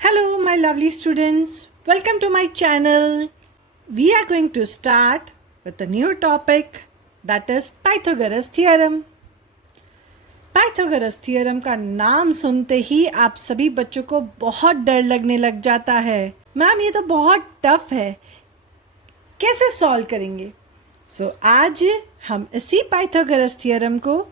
Hello, my lovely students. Welcome to my channel. We are going to start with a new topic that is Pythagoras theorem. Pythagoras theorem का नाम सुनते ही आप सभी बच्चों को बहुत डर लगने लग जाता है। मैम ये तो बहुत टफ है, कैसे सॉल्व करेंगे? आज हम इसी पाइथागोरस थ्योरम को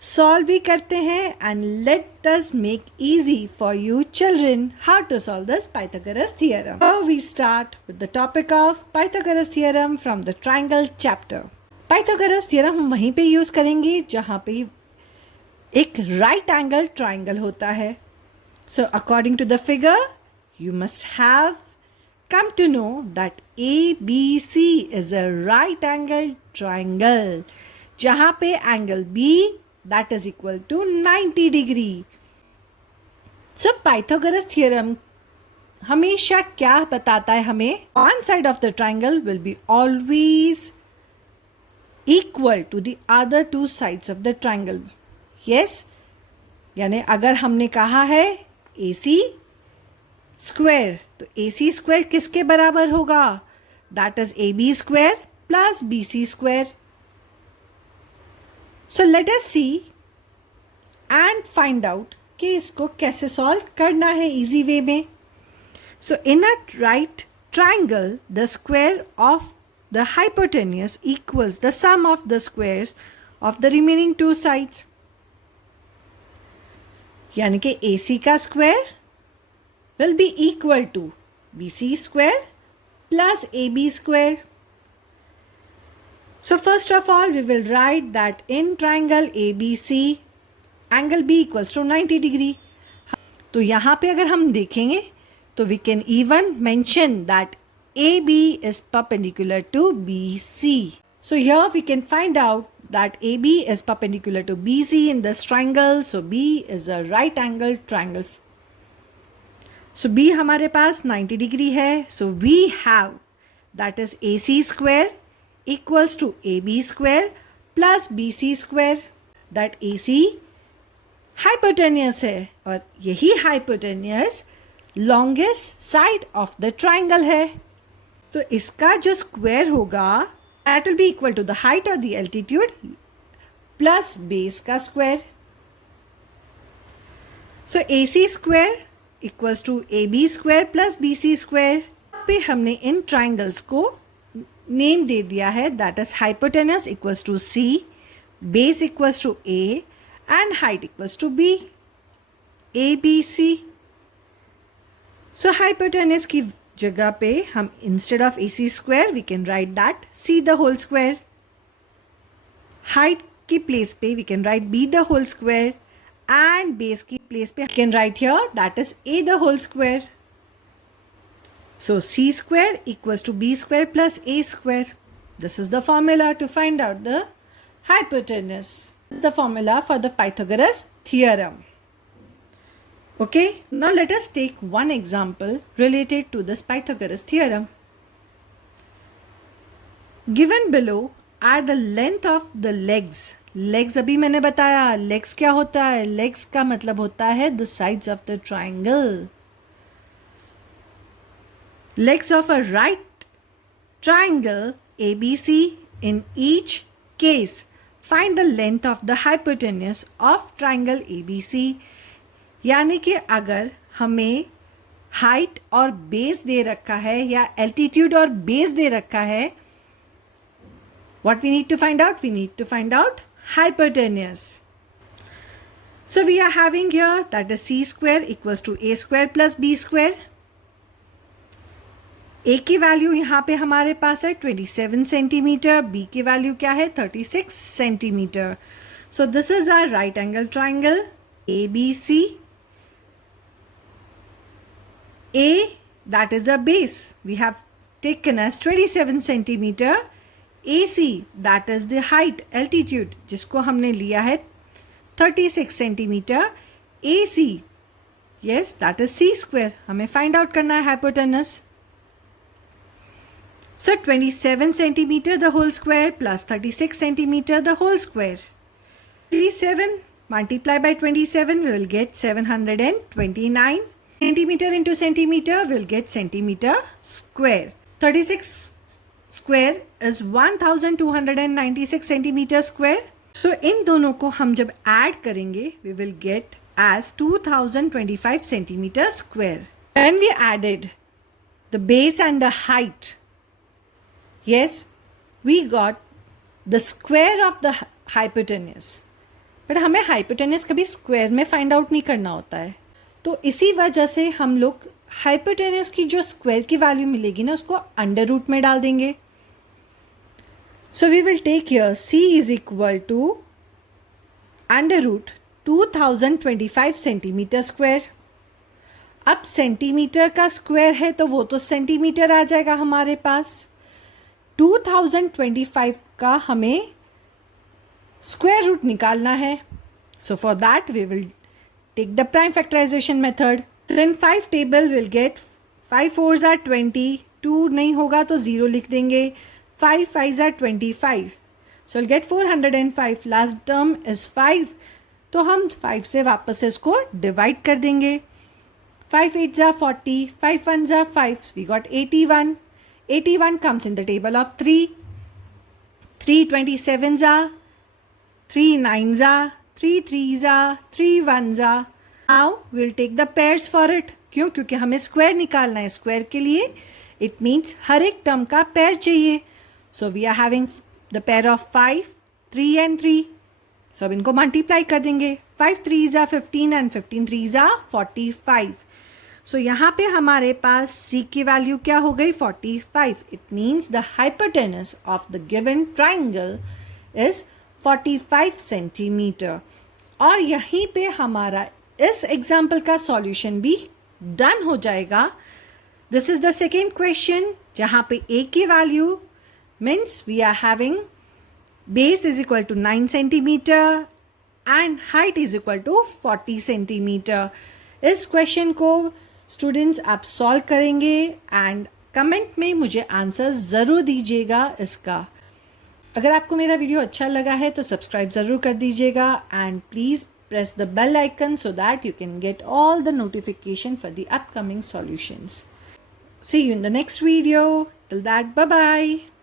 सॉल्व भी करते हैं and let us make easy for you children how to solve this Pythagoras theorem. We start with the topic of Pythagoras theorem from the triangle chapter. Pythagoras theorem हम वहीं पे use करेंगे जहाँ पे एक राइट एंगल ट्रायंगल होता है। So according to the figure you must have come to know that ABC is a right angle triangle जहाँ पे angle B that is equal to 90 degree. So Pythagoras theorem हमेशा क्या बताता है हमें? One side of the triangle will be always equal to the other two sides of the triangle. Yes, यानी अगर हमने कहा है AC स्क्वायर तो AC स्क्वायर किसके बराबर होगा? That is AB square plus BC square. So let us see and find out कि इसको कैसे सॉल्व करना है इजी वे में। So in a right triangle the square of the hypotenuse equals the sum of the squares of the remaining two sides, यानी कि AC का square will be equal to BC square plus AB square. So first of all we will write that in triangle ABC angle B equals to 90 degree. तो यहाँ पे अगर हम देखेंगे तो we can even mention that AB is perpendicular to BC. So here we can find out that AB is perpendicular to BC in this triangle. So B is a right angle triangle. So B हमारे पास 90 degree है. So we have that is AC square equals to AB square plus BC square. That AC hypotenuse है और यही hypotenuse longest side of the triangle है. तो इसका जो square होगा that will be equal to the height or the altitude plus base का square. So AC square equals to AB square plus BC square पे हमने इन ट्राइंगल्स को नेम दे दिया है that is hypotenuse equals to C, base equals to A and height equals to B, ABC. So hypotenuse की जगह पे हम instead of AC square we can write that C the whole square, height की place पे we can write B the whole square and base की place पे can write here that is A the whole square. So C square equals to B square plus A square. This is the formula to find out the hypotenuse. This is the formula for the Pythagoras theorem. Okay, now let us take one example related to this Pythagoras theorem. Given below are the length of the legs. Legs अभी मैंने बताया, legs क्या होता है? Legs का मतलब होता है the sides of the triangle. Legs of a right triangle ABC in each case find the length of the hypotenuse of triangle ABC. यानी कि अगर हमें हाइट और बेस दे रखा है या एल्टीट्यूड और बेस दे रखा है, what we need to find out? We need to find out hypotenuse. So we are having here that is C square equals to A square plus B square. A की value यहाँ पे हमारे पास है 27 centimetre, B की value क्या है 36 centimetre. So this is our right angle triangle ABC. A that is a base we have taken as 27 centimeter. AC that is the height altitude जिसको हमने लिया है 36 centimetre. AC yes that is C square. हमें find out करना है hypotenuse. So 27 centimeter the whole square plus 36 centimeter the whole square. 37 multiply by 27 we will get 729 Centimeter into centimeter will get centimeter square. 36 square is 1296 centimeter square. So इन दोनों को हम जब add करेंगे we will get as 2025 centimeter square. When we added the base and the height, yes, we got the square of the hypotenuse. But हमें hypotenuse कभी square में find out नहीं करना होता है, तो इसी वजह से हम लोग हाइपोटेनस की जो स्क्वायर की वैल्यू मिलेगी ना उसको अंडर रूट में डाल देंगे. So we will take here c is equal to under root 2025 centimetre square. अब सेंटीमीटर का स्क्वायर है तो वो तो सेंटीमीटर आ जाएगा हमारे पास. 2025 का हमें स्क्वायर रूट निकालना है. So for that we will take the prime factorization method. So in 5 table will get 5 4s are 20, 2 नहीं होगा तो 0 लिख देंगे. 5 5s are 25, so will get 405. Last term is 5, तो हम 5 से वापस से इसको डिवाइड कर देंगे. 5 8s are 40, 5 1s are 5, we got 81. 81 comes in the table of 3. 3 27s are, 3 9s are, 3 3s are, 3 1s are. Now we'll take the pairs for it. क्यों? क्योंकि हमें स्क्वायर निकालना है. स्क्वायर के लिए it means हर एक टर्म का pair चाहिए. So we are having the pair of 5, 3 and 3. So अब इनको मल्टीप्लाई कर देंगे. 5 3s are 15 and 15 3s are 45. सो यहाँ पे हमारे पास c की वैल्यू क्या हो गई? 45. It means the hypotenuse of the given triangle is 45 centimetre. और यहीं पे हमारा इस एग्जाम्पल का सॉल्यूशन भी डन हो जाएगा. This is the second question जहाँ पे a की value means we are having base is equal to 9 centimetre and height is equal to 40 centimetre. इस क्वेश्चन को स्टूडेंट्स आप सॉल्व करेंगे एंड कमेंट में मुझे आंसर ज़रूर दीजिएगा इसका. अगर आपको मेरा वीडियो अच्छा लगा है तो सब्सक्राइब ज़रूर कर दीजिएगा and please press the bell icon so that you can get all the notification for the upcoming solutions. See you in the next video. Till that, bye bye.